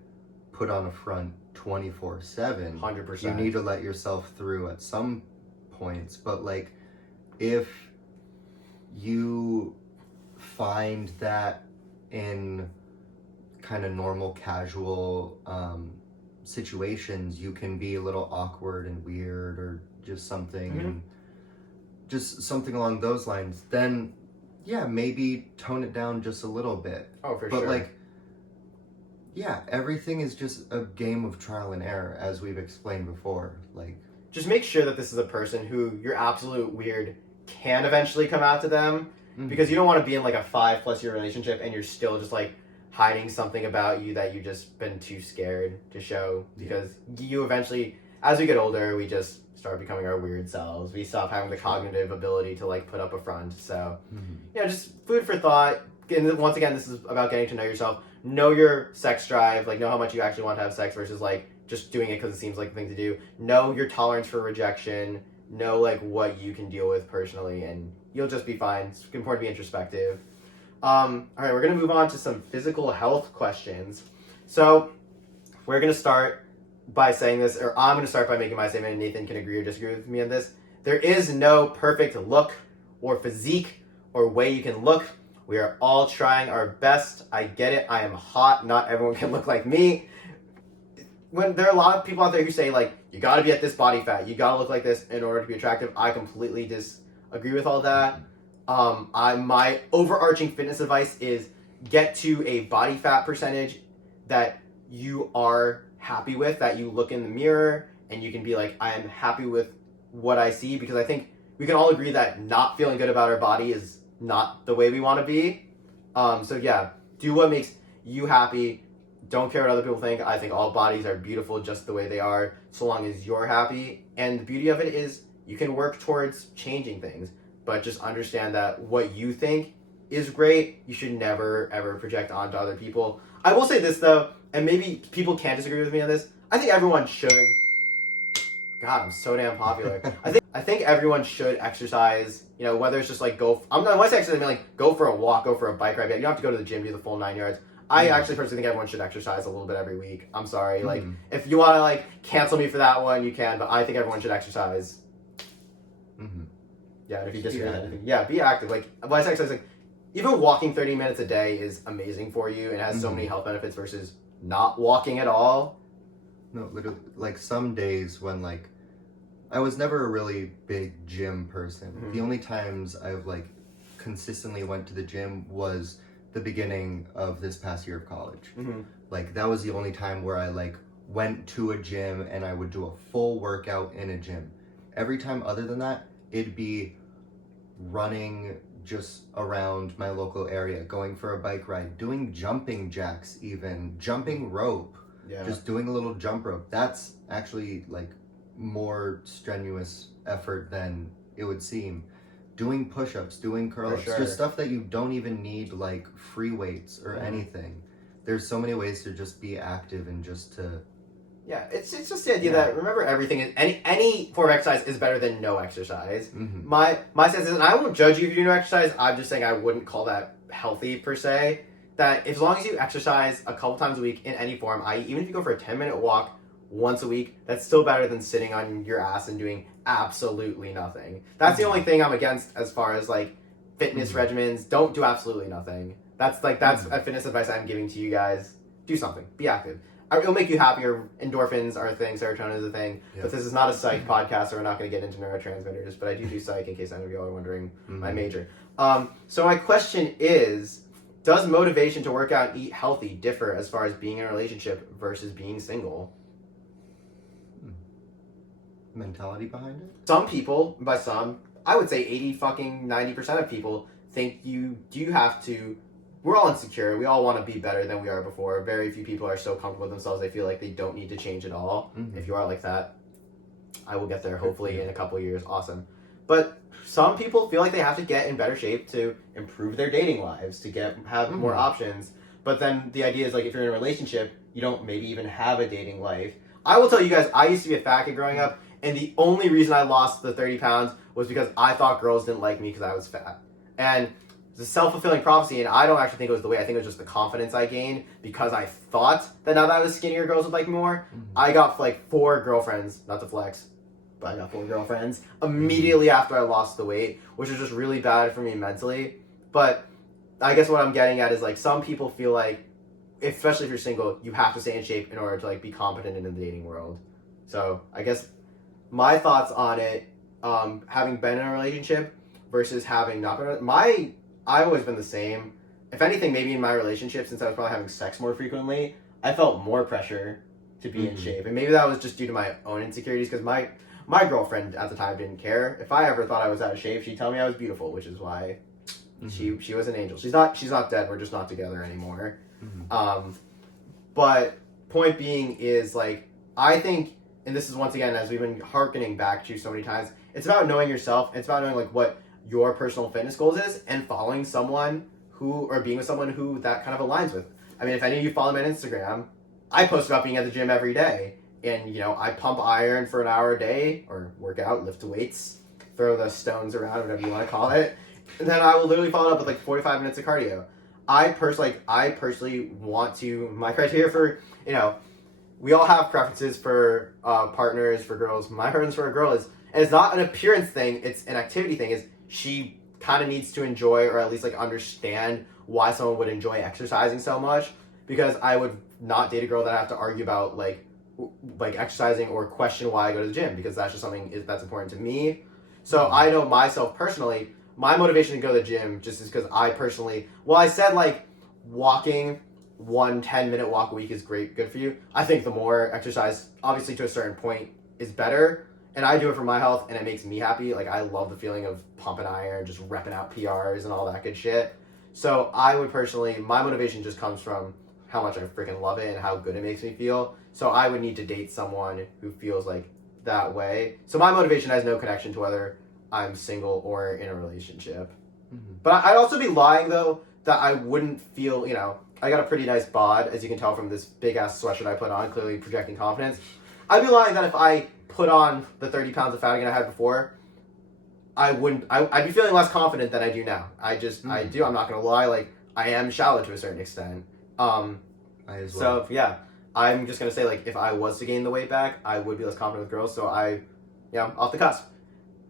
put on a front 24/7. 100%. You need to let yourself through at some points, but like, if you find that in kind of normal, casual situations, you can be a little awkward and weird, or just something, and just something along those lines, then yeah, maybe tone it down just a little bit. Oh, for sure. But like, yeah, everything is just a game of trial and error, as we've explained before. Like, just make sure that this is a person who your absolute weird can eventually come out to them, because you don't want to be in like a 5+ year relationship and you're still just like hiding something about you that you've just been too scared to show, because you eventually, as we get older, we just start becoming our weird selves. We stop having the cognitive ability to like put up a front. So just food for thought. And once again, this is about getting to know yourself, know your sex drive, like know how much you actually want to have sex versus like just doing it because it seems like the thing to do. Know your tolerance for rejection, know like what you can deal with personally, and you'll just be fine. It's important to be introspective. All right, we're going to move on to some physical health questions. So we're going to start by saying this, or I'm going to start by making my statement, and Nathan can agree or disagree with me on this. There is no perfect look or physique or way you can look. We are all trying our best. I get it. I am hot. Not everyone can look like me. When there are a lot of people out there who say, like, you got to be at this body fat, you got to look like this in order to be attractive, I completely disagree with all that. My overarching fitness advice is get to a body fat percentage that you are happy with, that you look in the mirror and you can be like, I am happy with what I see, because I think we can all agree that not feeling good about our body is not the way we want to be. So yeah, do what makes you happy. Don't care what other people think. I think all bodies are beautiful just the way they are, so long as you're happy. And the beauty of it is you can work towards changing things, but just understand that what you think is great, you should never ever project onto other people. I will say this though, and maybe people can't disagree with me on this. I think everyone should. God, I'm so damn popular. I think everyone should exercise. You know, whether it's just like when I say exercise, I mean like go for a walk, go for a bike ride. You don't have to go to the gym, do the full 9 yards. I actually personally think everyone should exercise a little bit every week. I'm sorry, like if you want to like cancel me for that one, you can. But I think everyone should exercise. Yeah, and if you disagree with anything, yeah, be active. Like when I say exercise, like even walking 30 minutes a day is amazing for you and has so many health benefits versus not walking at all. No, literally, like some days when like I was never a really big gym person. The only times I've like consistently went to the gym was the beginning of this past year of college. Like that was the only time where I like went to a gym and I would do a full workout in a gym. Every time other than that, it'd be running just around my local area, going for a bike ride, doing jumping jacks, even jumping rope. Yeah. Just doing a little jump rope. That's actually like more strenuous effort than it would seem. Doing push-ups, doing curl-ups, just stuff that you don't even need like free weights or anything. There's so many ways to just be active and just to... Yeah, it's just the idea that remember everything is any form of exercise is better than no exercise. My sense is, and I won't judge you if you do no exercise, I'm just saying I wouldn't call that healthy per se. That as long as you exercise a couple times a week in any form, even if you go for a 10-minute walk once a week, that's still better than sitting on your ass and doing absolutely nothing. That's the only thing I'm against as far as like fitness regimens. Don't do absolutely nothing. That's a fitness advice I'm giving to you guys. Do something. Be active. It'll make you happier. Endorphins are a thing. Serotonin is a thing. But this is not a psych podcast, so we're not going to get into neurotransmitters. But I do psych in case any of y'all are wondering my major. So my question is, does motivation to work out and eat healthy differ as far as being in a relationship versus being single? Mentality behind it? Some people, by some, I would say 90% of people think you do have to. We're all insecure. We all want to be better than we are before. Very few people are so comfortable with themselves they feel like they don't need to change at all. If you are like that, I will get there hopefully in a couple of years. Awesome. But some people feel like they have to get in better shape to improve their dating lives, to have more options. But then the idea is like if you're in a relationship, you don't maybe even have a dating life. I will tell you guys, I used to be a fat kid growing up, and the only reason I lost the 30 pounds was because I thought girls didn't like me because I was fat. And it's a self-fulfilling prophecy, and I don't actually think it was the way. I think it was just the confidence I gained because I thought that now that I was skinnier, girls would like me more. I got like 4 girlfriends, not to flex, but I got 4 girlfriends immediately after I lost the weight, which was just really bad for me mentally. But I guess what I'm getting at is like some people feel like, especially if you're single, you have to stay in shape in order to like be competent in the dating world. So I guess my thoughts on it, having been in a relationship versus having not been, I've always been the same. If anything, maybe in my relationship, since I was probably having sex more frequently, I felt more pressure to be in shape. And maybe that was just due to my own insecurities, because my girlfriend at the time didn't care. If I ever thought I was out of shape, she'd tell me I was beautiful, which is why she was an angel. She's not dead. We're just not together anymore. But point being is like, I think, and this is once again, as we've been hearkening back to so many times, it's about knowing yourself. It's about knowing like what your personal fitness goals is and following someone or being with someone who that kind of aligns with. I mean, if any of you follow me on Instagram, I post about being at the gym every day. And, you know, I pump iron for an hour a day, or work out, lift weights, throw the stones around, whatever you want to call it. And then I will literally follow it up with like 45 minutes of cardio. I personally want to, my criteria for, you know, we all have preferences for partners, for girls. My preference for a girl is, and it's not an appearance thing, it's an activity thing, is she kind of needs to enjoy, or at least like understand why someone would enjoy exercising so much, because I would not date a girl that I have to argue about like exercising or question why I go to the gym, because that's just something that's important to me. So I know myself personally, my motivation to go to the gym just is because I personally, well, I said like walking 10-minute walk a week is good for you. I think the more exercise, obviously to a certain point, is better. And I do it for my health, and it makes me happy. Like, I love the feeling of pumping iron, just repping out PRs and all that good shit. So I would personally, my motivation just comes from how much I freaking love it and how good it makes me feel. So I would need to date someone who feels like that way. So my motivation has no connection to whether I'm single or in a relationship. Mm-hmm. But I'd also be lying, though, that I wouldn't feel, you know, I got a pretty nice bod, as you can tell from this big-ass sweatshirt I put on, clearly projecting confidence. I'd be lying that if I put on the 30 pounds of fat again I had before, I'd be feeling less confident than I do now. I do, I'm not going to lie, like, I am shallow to a certain extent. I as well. So, yeah, I'm just going to say, like, if I was to gain the weight back, I would be less confident with girls, so off the cusp.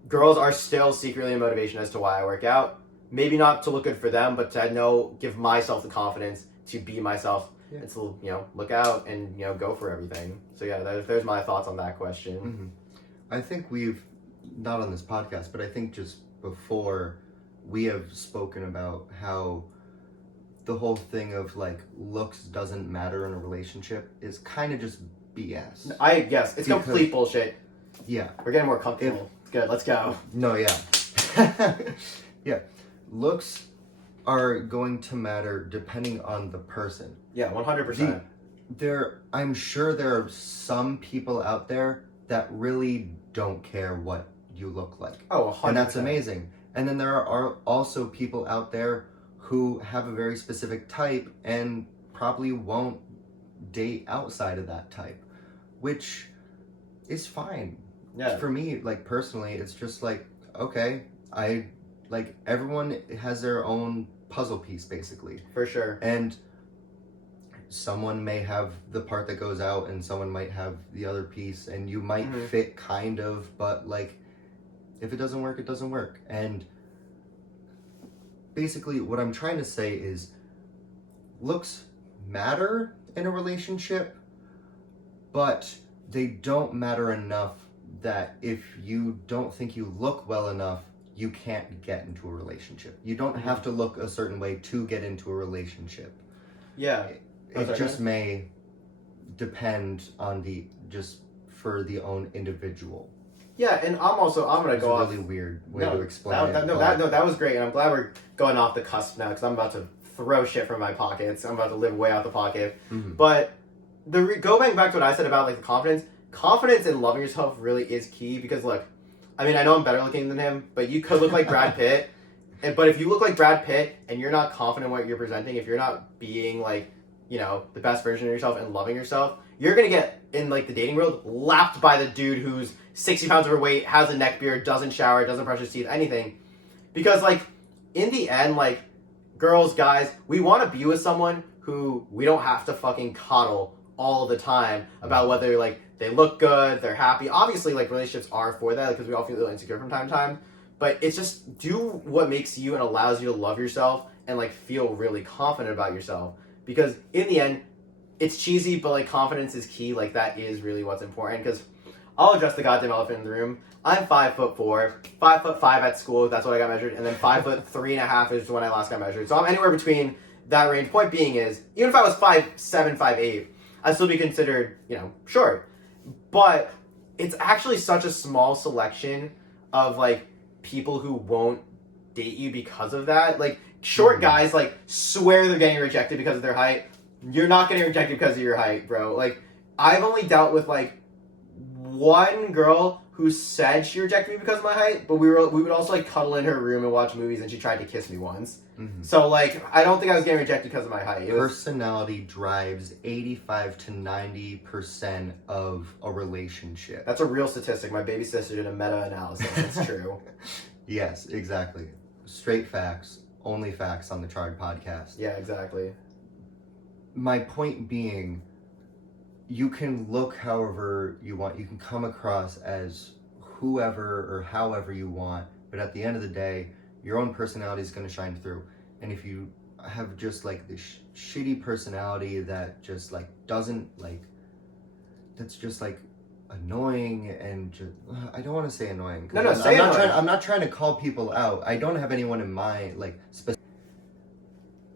Girls are still secretly a motivation as to why I work out. Maybe not to look good for them, but to give myself the confidence to be myself. Yeah. And to, look out and, go for everything. So, yeah, there's my thoughts on that question. Mm-hmm. I think we've, not on this podcast, but I think just before, we have spoken about how the whole thing of, like, looks doesn't matter in a relationship is kind of just BS. I guess. It's complete bullshit. Yeah. We're getting more comfortable. It's good. Let's go. No, yeah. Yeah. Looks are going to matter depending on the person. Yeah, 100%. I'm sure there are some people out there that really don't care what you look like. Oh, 100%. And that's amazing. And then there are also people out there who have a very specific type and probably won't date outside of that type, which is fine. Yeah. For me, like, personally, it's just like, okay, everyone has their own puzzle piece, basically. For sure. And someone may have the part that goes out and someone might have the other piece, and you might fit kind of, but, like, if it doesn't work, it doesn't work. And basically what I'm trying to say is looks matter in a relationship, but they don't matter enough that if you don't think you look well enough, you can't get into a relationship. You don't have to look a certain way to get into a relationship. Yeah. It just may depend on for the own individual. Yeah, and I'm going to go off. It's a really weird way to explain it. That was great, and I'm glad we're going off the cusp now, because I'm about to throw shit from my pockets. I'm about to live way out the pocket. Mm-hmm. But going back to what I said about, like, the confidence in loving yourself really is key, because, look, I mean, I know I'm better looking than him, but you could look like Brad Pitt. But if you look like Brad Pitt and you're not confident in what you're presenting, if you're not being, like, the best version of yourself and loving yourself, you're going to get, in, like, the dating world, lapped by the dude who's 60 pounds overweight, has a neck beard, doesn't shower, doesn't brush his teeth, anything. Because, like, in the end, like, girls, guys, we want to be with someone who we don't have to fucking coddle all the time about whether, like, they look good, they're happy. Obviously, like, relationships are for that, because we all feel a little insecure from time to time. But it's just do what makes you and allows you to love yourself and, like, feel really confident about yourself. Because in the end, it's cheesy, but, like, confidence is key. Like, that is really what's important. Because I'll address the goddamn elephant in the room. I'm 5'4", 5'5" at school. That's what I got measured, and then 5'3.5" is when I last got measured. So I'm anywhere between that range. Point being is, even if I was 5'7", 5'8", I'd still be considered, short. But it's actually such a small selection of, like, people who won't date you because of that. Like, short guys, like, swear they're getting rejected because of their height. You're not getting rejected because of your height, bro. Like, I've only dealt with, like, one girl who said she rejected me because of my height, but we would also, like, cuddle in her room and watch movies, and she tried to kiss me once. Mm-hmm. So, like, I don't think I was getting rejected because of my height. Personality drives 85 to 90% of a relationship. That's a real statistic. My baby sister did a meta-analysis. It's true. Yes, exactly. Straight facts. Only facts on the Chard podcast. Yeah, exactly. My point being, you can look however you want. You can come across as whoever or however you want. But at the end of the day, your own personality is going to shine through. And if you have just, like, this shitty personality that just, like, doesn't, like, that's just, like, annoying and just, I don't want to say annoying. No, say annoying. I'm not trying to call people out. I don't have anyone in mind, like,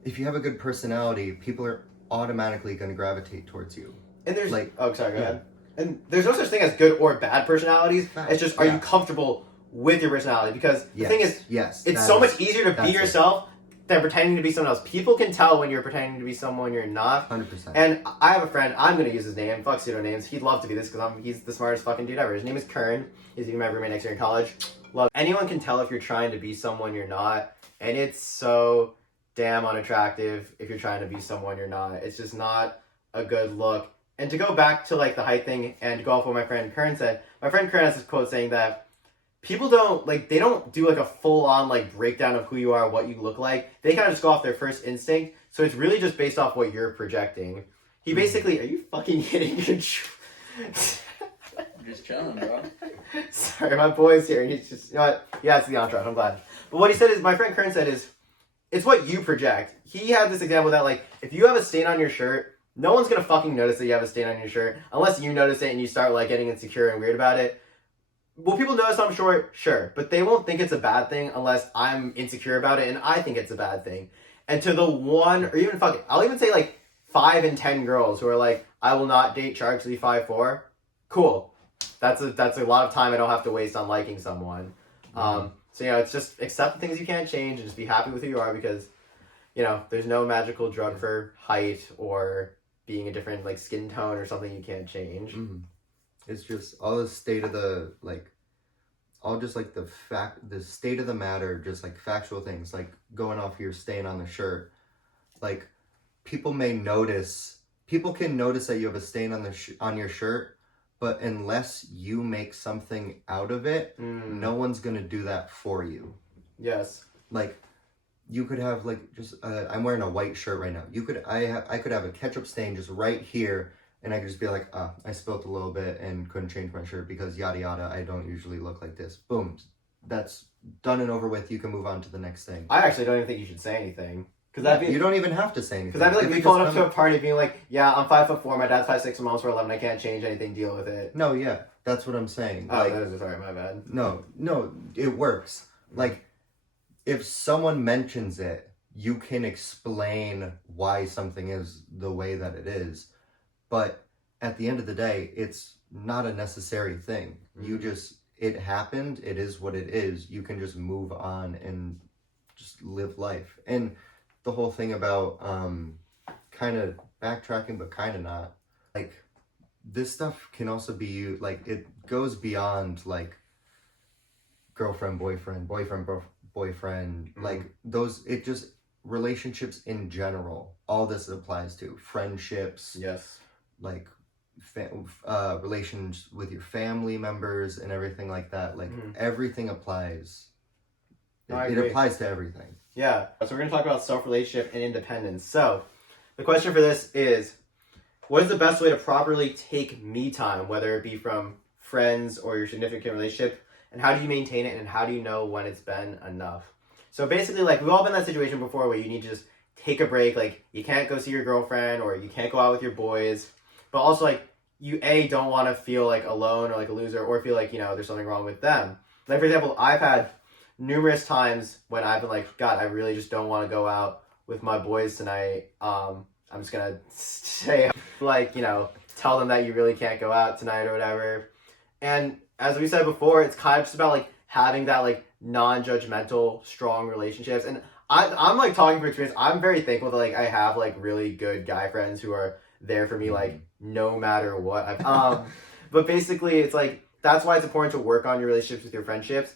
if you have a good personality, people are automatically going to gravitate towards you. And there's like, go ahead. And there's no such thing as good or bad personalities. It's just, are you comfortable with your personality? Because the thing is, it's so much easier to be yourself than pretending to be someone else. People can tell when you're pretending to be someone you're not. 100%. And I have a friend, I'm going to use his name, fuck pseudonames. He'd love to be this because he's the smartest fucking dude ever. His name is Kern. He's even my roommate next year in college. Love. Anyone can tell if you're trying to be someone you're not. And it's so damn unattractive if you're trying to be someone you're not. It's just not a good look. And to go back to like the height thing and to go off what my friend Kern said, my friend Kern has this quote saying that people don't do like a full on like breakdown of who you are, what you look like. They kind of just go off their first instinct. So it's really just based off what you're projecting. He basically, are you fucking hitting your I'm just chilling, bro. Sorry, my boy's here. He's just, you know what? Yeah, it's the entourage. I'm glad. But what he said is, my friend Kern said is, it's what you project. He had this example that like, if you have a stain on your shirt, no one's gonna fucking notice that you have a stain on your shirt unless you notice it and you start like getting insecure and weird about it. Will people notice I'm short? Sure. But they won't think it's a bad thing unless I'm insecure about it and I think it's a bad thing. And to the one, or even I'll even say like 5 in 10 girls who are like, I will not date Char because he's 5'4". Cool. That's a lot of time I don't have to waste on liking someone. So, you know, it's just accept the things you can't change and just be happy with who you are because, you know, there's no magical drug for height or being a different like skin tone or something you can't change. Mm-hmm. It's just all the state of the like, all just like the state of the matter, just like factual things, like going off your stain on the shirt. Like people can notice that you have a stain on your shirt, but unless you make something out of it, no one's gonna do that for you. Yes. Like you could have like just I'm wearing a white shirt right now. I could have a ketchup stain just right here. And I could just be like, I spilled a little bit and couldn't change my shirt because yada yada, I don't usually look like this. Boom. That's done and over with. You can move on to the next thing. I actually don't even think you should say anything. You don't even have to say anything. Because I'd be like, me pulling up to a party being like, yeah, I'm 5'4", my dad's 5'6", my mom's 4'11", I can't change anything, deal with it. No, yeah. That's what I'm saying. Oh, sorry, my bad. No, it works. Like, if someone mentions it, you can explain why something is the way that it is. But at the end of the day, it's not a necessary thing. It happened. It is what it is. You can just move on and just live life. And the whole thing about kind of backtracking, but kind of not. Like, this stuff can also be, like, it goes beyond, like, girlfriend, boyfriend, boyfriend. Like, relationships in general. All this applies to. Friendships. Yes. Like relations with your family members and everything like that. Like everything applies. It applies to everything. Yeah. So we're going to talk about self-relationship and independence. So the question for this is, what is the best way to properly take me time, whether it be from friends or your significant relationship, and how do you maintain it and how do you know when it's been enough? So basically, like, we've all been in that situation before where you need to just take a break. Like, you can't go see your girlfriend or you can't go out with your boys. But also, like, you, don't want to feel, like, alone or, like, a loser or feel like, you know, there's something wrong with them. Like, for example, I've had numerous times when I've been like, God, I really just don't want to go out with my boys tonight. I'm just going to say, like, you know, tell them that you really can't go out tonight or whatever. And as we said before, it's kind of just about, like, having that, like, non-judgmental, strong relationships. And I'm like, talking from experience, I'm very thankful that, like, I have, like, really good guy friends who are there for me, like, no matter what. But basically, it's like, that's why it's important to work on your relationships with your friendships,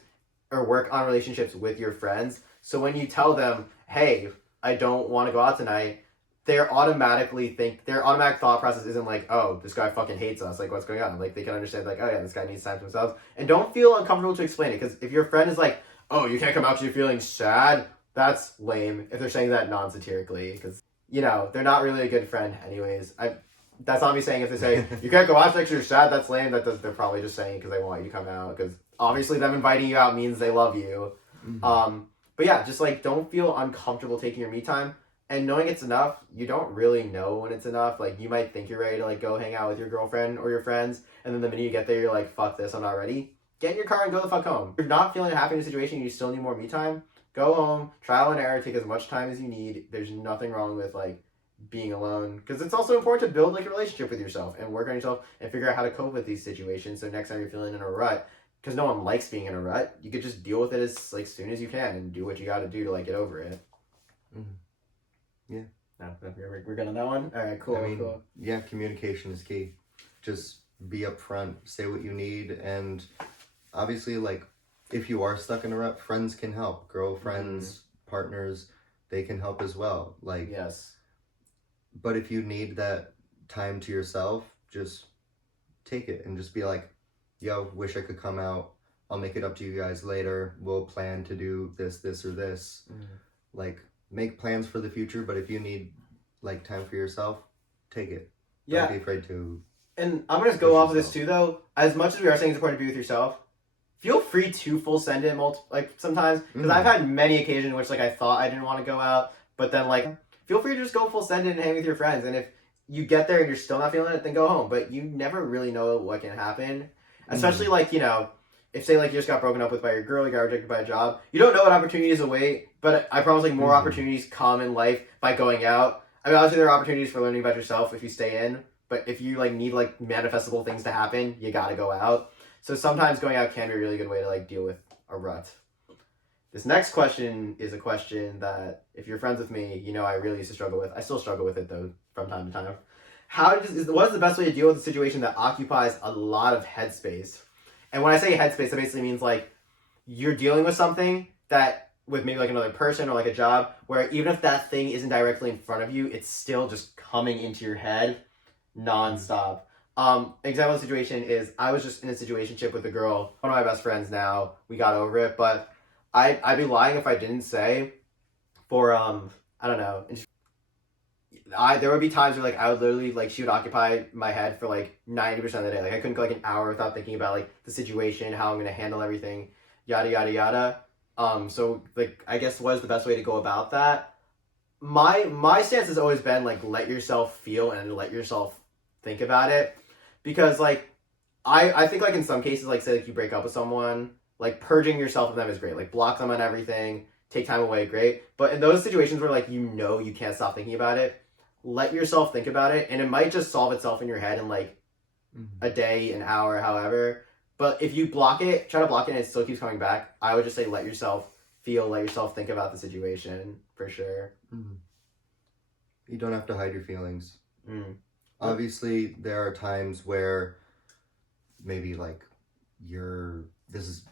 or work on relationships with your friends. So when you tell them, hey, I don't want to go out tonight, their automatic thought process isn't like, oh, this guy fucking hates us, like, what's going on? Like, they can understand, like, oh yeah, this guy needs time to himself. And don't feel uncomfortable to explain it, because if your friend is like, oh, you can't come out because you're feeling sad, that's lame if they're saying that non-satirically, because, you know, they're not really a good friend anyways. That's not me saying if they say, you can't go out because you're sad, that's lame. They're probably just saying because they want you to come out, because obviously them inviting you out means they love you. But yeah, just, like, don't feel uncomfortable taking your me time. And knowing it's enough, you don't really know when it's enough. Like, you might think you're ready to, like, go hang out with your girlfriend or your friends, and then the minute you get there, you're like, fuck this, I'm not ready. Get in your car and go the fuck home. If you're not feeling happy in a situation, you still need more me time, go home, trial and error, take as much time as you need. There's nothing wrong with like being alone, because it's also important to build like a relationship with yourself and work on yourself and figure out how to cope with these situations. So next time you're feeling in a rut, because no one likes being in a rut, you could just deal with it as like soon as you can and do what you got to do to like get over it. Yeah. No, we're good on that one. All right, cool. I mean, cool. Yeah, communication is key. Just be upfront, say what you need, and obviously, like, if you are stuck in a rut, friends can help. Girlfriends, partners, they can help as well. Like, yes. But if you need that time to yourself, just take it and just be like, yo, wish I could come out. I'll make it up to you guys later. We'll plan to do this, or this. Like, make plans for the future, but if you need, like, time for yourself, take it. Yeah. Don't be afraid to. And I'm going to go off of this too, though. As much as we are saying it's important to be with yourself, feel free to full send it sometimes. Because I've had many occasions in which, like, I thought I didn't want to go out, but then, like, feel free to just go full send it and hang with your friends. And if you get there and you're still not feeling it, then go home. But you never really know what can happen. Especially, like, you know, if, say, like, you just got broken up with by your girl, you got rejected by a job, you don't know what opportunities await, but I promise, like, more opportunities come in life by going out. I mean, obviously, there are opportunities for learning about yourself if you stay in, but if you, like, need, like, manifestable things to happen, you gotta go out. So sometimes going out can be a really good way to, like, deal with a rut. This next question is a question that, if you're friends with me, you know I really used to struggle with. I still struggle with it, though, from time to time. What is the best way to deal with a situation that occupies a lot of headspace? And when I say headspace, that basically means, like, you're dealing with something that, with maybe, like, another person or, like, a job, where even if that thing isn't directly in front of you, it's still just coming into your head nonstop. Example of the situation is, I was just in a situationship with a girl, one of my best friends now. We got over it, but I'd be lying if I didn't say, for, I don't know, there would be times where, like, I would literally, like, she would occupy my head for, like, 90% of the day. Like, I couldn't go, like, an hour without thinking about, like, the situation, how I'm going to handle everything, yada, yada, yada. So, like, I guess what is the best way to go about that? My stance has always been, like, let yourself feel and let yourself think about it. Because, like, I think, like, in some cases, like, say, like, you break up with someone, like, purging yourself of them is great. Like, block them on everything, take time away, great. But in those situations where, like, you know you can't stop thinking about it, let yourself think about it, and it might just solve itself in your head in, like, a day, an hour, however. But if you try to block it, and it still keeps coming back, I would just say let yourself feel, let yourself think about the situation, for sure. You don't have to hide your feelings. Obviously, there are times where maybe, like, this is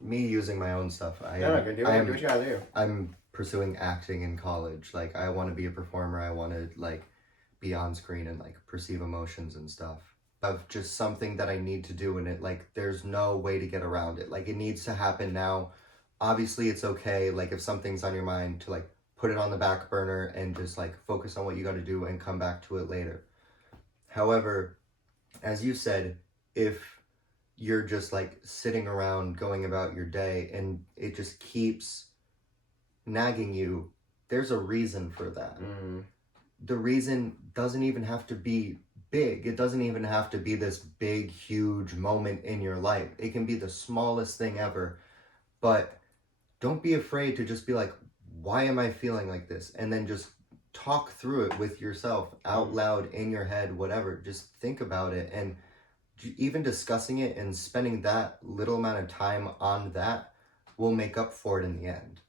me using my own stuff. Do what you gotta do. I'm pursuing acting in college. Like, I want to be a performer. I want to, like, be on screen and, like, perceive emotions and stuff. Of just something that I need to do, and it, like, there's no way to get around it. Like, it needs to happen now. Obviously, it's okay, like, if something's on your mind, to, like, put it on the back burner and just, like, focus on what you got to do and come back to it later. However, as you said, if you're just, like, sitting around going about your day and it just keeps nagging you, there's a reason for that. The reason doesn't even have to be big. It doesn't even have to be this big, huge moment in your life. It can be the smallest thing ever. But don't be afraid to just be like, why am I feeling like this? And then just talk through it with yourself, out loud, in your head, whatever. Just think about it. And even discussing it and spending that little amount of time on that will make up for it in the end.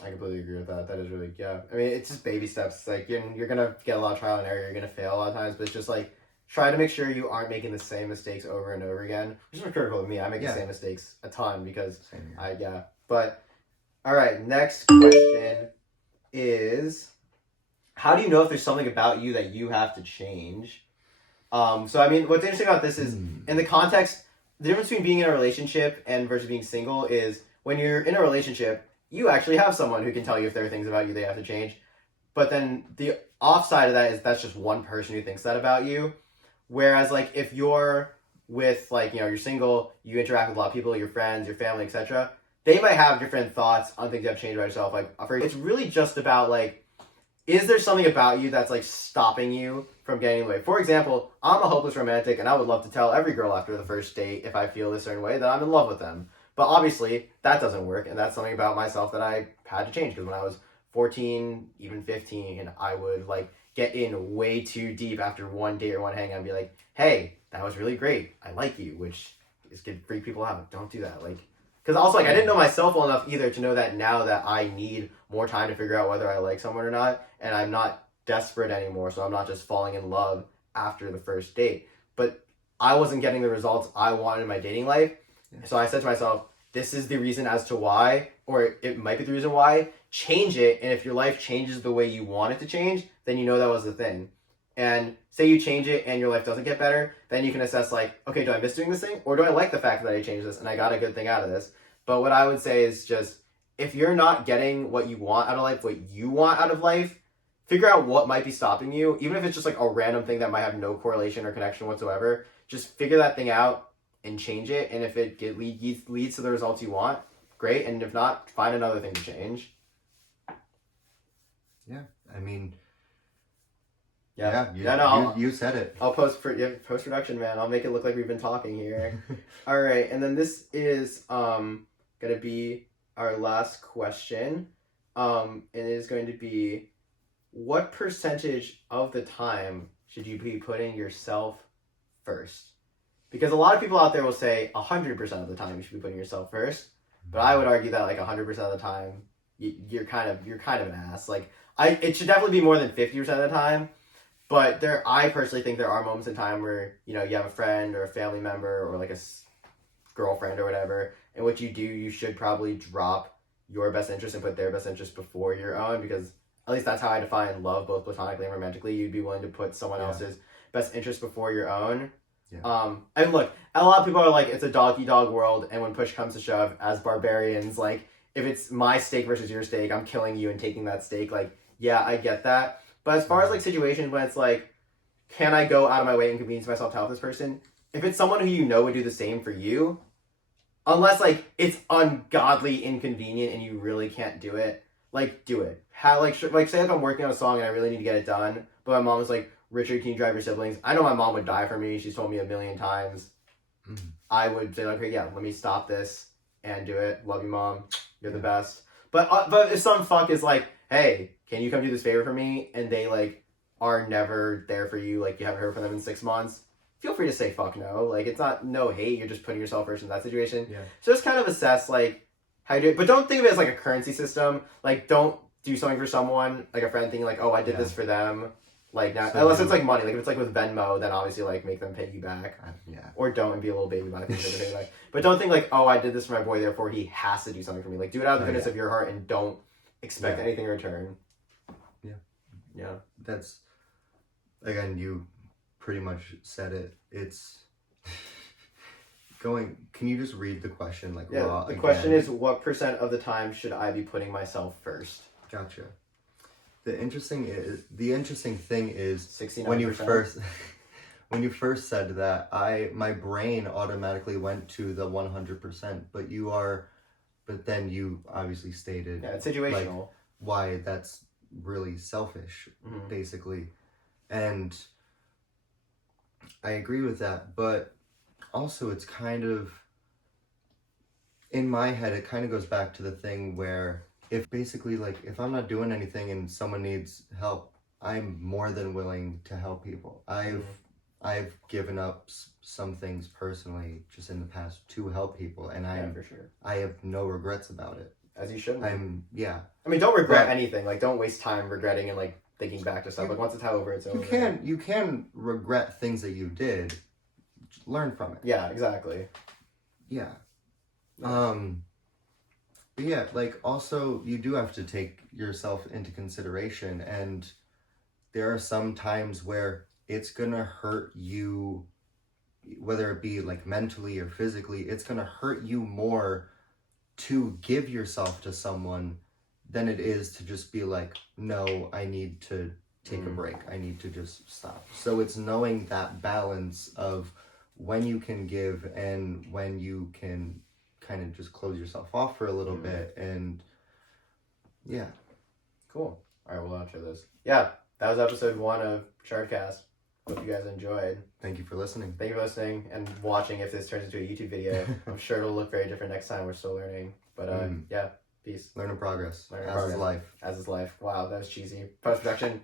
I completely agree with that. That is really, I mean, it's just baby steps. It's like, you're going to get a lot of trial and error. You're going to fail a lot of times, but it's just like, try to make sure you aren't making the same mistakes over and over again. Which is critical to me. I make the same mistakes a ton because But, all right, next question is, how do you know if there's something about you that you have to change? So, I mean, what's interesting about this is, in the context, the difference between being in a relationship and versus being single is, when you're in a relationship, you actually have someone who can tell you if there are things about you they have to change. But then the offside of that is that's just one person who thinks that about you. Whereas, like, if you're with, like, you know, you're single, you interact with a lot of people, your friends, your family, etc., they might have different thoughts on things you have to change about yourself. Like, it's really just about, like, is there something about you that's, like, stopping you from getting away? For example, I'm a hopeless romantic, and I would love to tell every girl after the first date, if I feel a certain way, that I'm in love with them. But obviously, that doesn't work, and that's something about myself that I had to change, because when I was 14, even 15, I would, like, get in way too deep after one date or one hang and be like, hey, that was really great. I like you, which is could freak people out. Don't do that. Like, because also, like, I didn't know myself well enough either to know that now that I need more time to figure out whether I like someone or not, and I'm not desperate anymore, so I'm not just falling in love after the first date. But I wasn't getting the results I wanted in my dating life, so I said to myself, this is the reason as to why, or it might be the reason why, change it, and if your life changes the way you want it to change, then you know that was the thing. And say you change it and your life doesn't get better, then you can assess, like, okay, do I miss doing this thing? Or do I like the fact that I changed this and I got a good thing out of this? But what I would say is just, if you're not getting what you want out of life, what you want out of life, figure out what might be stopping you, even if it's just like a random thing that might have no correlation or connection whatsoever. Just figure that thing out and change it. And if it leads to the results you want, great. And if not, find another thing to change. Yeah, I mean... Yeah, you said it. I'll post-production, man. I'll make it look like we've been talking here. All right, and then this is gonna be our last question. And it is going to be, what percentage of the time should you be putting yourself first? Because a lot of people out there will say 100% of the time you should be putting yourself first, but I would argue that like 100% of the time you're kind of an ass. Like it should definitely be more than 50% of the time. But I personally think there are moments in time where, you know, you have a friend or a family member or like a girlfriend or whatever, and what you do, you should probably drop your best interest and put their best interest before your own, because at least that's how I define love, both platonically and romantically. You'd be willing to put someone else's best interest before your own. Yeah. And look, a lot of people are like, it's a dog-eat-dog world, and when push comes to shove, as barbarians, like, if it's my steak versus your steak, I'm killing you and taking that steak. Like, yeah, I get that. But as far as like situations when it's like, can I go out of my way and inconvenience myself to help this person? If it's someone who you know would do the same for you, unless like it's ungodly inconvenient and you really can't do it, like do it. Say like I'm working on a song and I really need to get it done, but my mom was like, Richard, can you drive your siblings? I know my mom would die for me. She's told me a million times. Mm-hmm. I would say like, okay, yeah, let me stop this and do it. Love you, Mom. You're the best. But if some fuck is like, hey, can you come do this favor for me? And they like are never there for you, like you haven't heard from them in 6 months, feel free to say fuck no. Like, it's not no hate, you're just putting yourself first in that situation. Yeah. So just kind of assess like how you do it, but don't think of it as like a currency system. Like, don't do something for someone, like a friend thinking like, oh, I did this for them. Like, now, so, unless it's like money. Like if it's like with Venmo, then obviously like make them pay you back. Or don't, and be a little baby about it. Like, but don't think like, oh, I did this for my boy, therefore he has to do something for me. Like, do it out of the goodness of your heart and don't expect anything in return. Yeah. That's, again, you pretty much said it. It's going, can you just read the question like raw the question is, what percent of the time should I be putting myself first? Gotcha. The interesting thing is 69%. when you first said that, my brain automatically went to the 100%, but then you obviously stated it's situational. Like, why that's really selfish, basically. And I agree with that, but also it's kind of, in my head, it kind of goes back to the thing where if I'm not doing anything and someone needs help, I'm more than willing to help people. I've given up some things personally just in the past to help people, and for sure. I have no regrets about it. As you should. I mean, don't regret anything. Like, don't waste time regretting and like thinking back to stuff. Like, once it's over, it's over. You can regret things that you did. Just learn from it. Yeah, exactly. Yeah. But yeah, like, also, you do have to take yourself into consideration, and there are some times where it's gonna hurt you, whether it be like mentally or physically, it's gonna hurt you more to give yourself to someone than it is to just be like, no, I need to take a break. I need to just stop. So it's knowing that balance of when you can give and when you can kind of just close yourself off for a little bit. And yeah. Cool. All right, we'll outro this. Yeah, that was episode 1 of Chardcast. Hope you guys enjoyed. Thank you for listening. Thank you for listening and watching. If this turns into a YouTube video, I'm sure it'll look very different next time. We're still learning. But yeah, peace. Learn in progress. Learn in As progress. is life. As is life. Wow, that was cheesy. Post-production.